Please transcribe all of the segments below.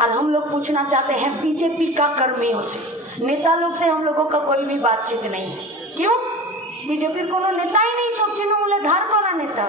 और हम लोग पूछना चाहते हैं बीजेपी का कर्मियों से, नेता लोग से हम लोगों का कोई भी बातचीत नहीं है। क्यों? बीजेपी को नेता ही नहीं, सब तृणमूले ধার করা নেতা,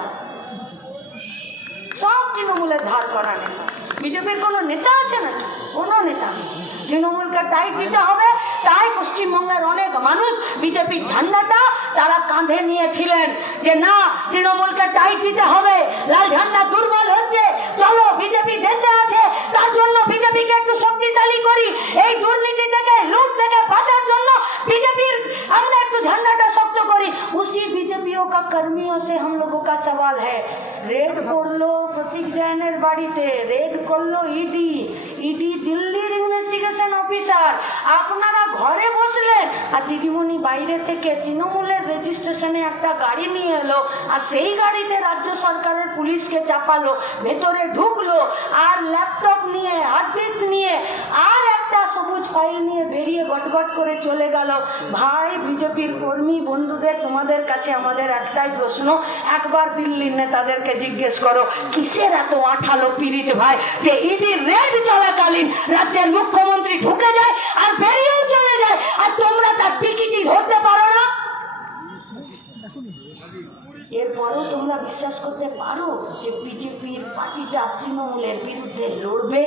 সব তৃণমূলে ধার করা নেতা। বিজেপির কোনো নেতা আছে নাকি? কোনো নেতা নেই। তৃণমূলকে টাইট দিতে হবে, তাই পশ্চিমবঙ্গের অনেক মানুষ বিজেপির ঝান্ডাটা তারা কাঁধে নিয়েছিলেন যে না, তৃণমূলকে টাইট দিতে হবে, লাল ঝান্ডা দুর্বল হচ্ছে, চলো বিজেপি দেশে আছে, তার জন্য বিজেপিকে একটু শক্তিশালী করি, এই দুর্নীতি থেকে লুট থেকে বাঁচার জন্য বিজেপির আমরা একটু ঝান্ডাটা শক্ত করি। उसी बीजेपीओ का कर्मियों से हम लोगों का सवाल है, रेड করলো প্রতীক জৈনের বাড়িতে, রেড করলো ইডি দিল্লির ইনভেস্টিগেশন অফিসার, আপনারা ঘরে বসলেন আর দিদিমণি বাইরে থেকে তৃণমূলের রেজিস্ট্রেশনে একটা গাড়ি নিয়ে এলো আর সেই গাড়িতে রাজ্য সরকারের পুলিশকে চাপালো, ভেতরে ঢুকলো আর ল্যাপটপ নিয়ে হার্ড ডিস্ক নিয়ে আর একটা সবুজ ফাইল নিয়ে বেরিয়ে গটগট করে চলে গেল। ভাই বিজেপির কর্মী বন্ধুদের, তোমাদের কাছে আমাদের একটাই প্রশ্ন, একবার দিল্লির নেতাদেরকে জিজ্ঞেস করো কিসের এত আঠালো পিরিত ভাই যে ইডি রেড চলাকালীন রাজ্যের মুখ্যমন্ত্রী ঢুকে যায় আর বেরিয়েও চলে যায় আর তোমরা তার টিকিটই ধরতে পারো না। এরপরেও তোমরা বিশ্বাস করতে পারো যে বিজেপির পার্টিটা তৃণমূলের বিরুদ্ধে লড়বে?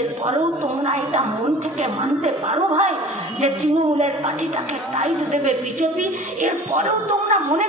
এরপরেও তোমরা এটা মন থেকে মানতে পারো ভাই যে তৃণমূলের পার্টিটাকে টাইট দেবে বিজেপি? এরপরেও তোমরা মনে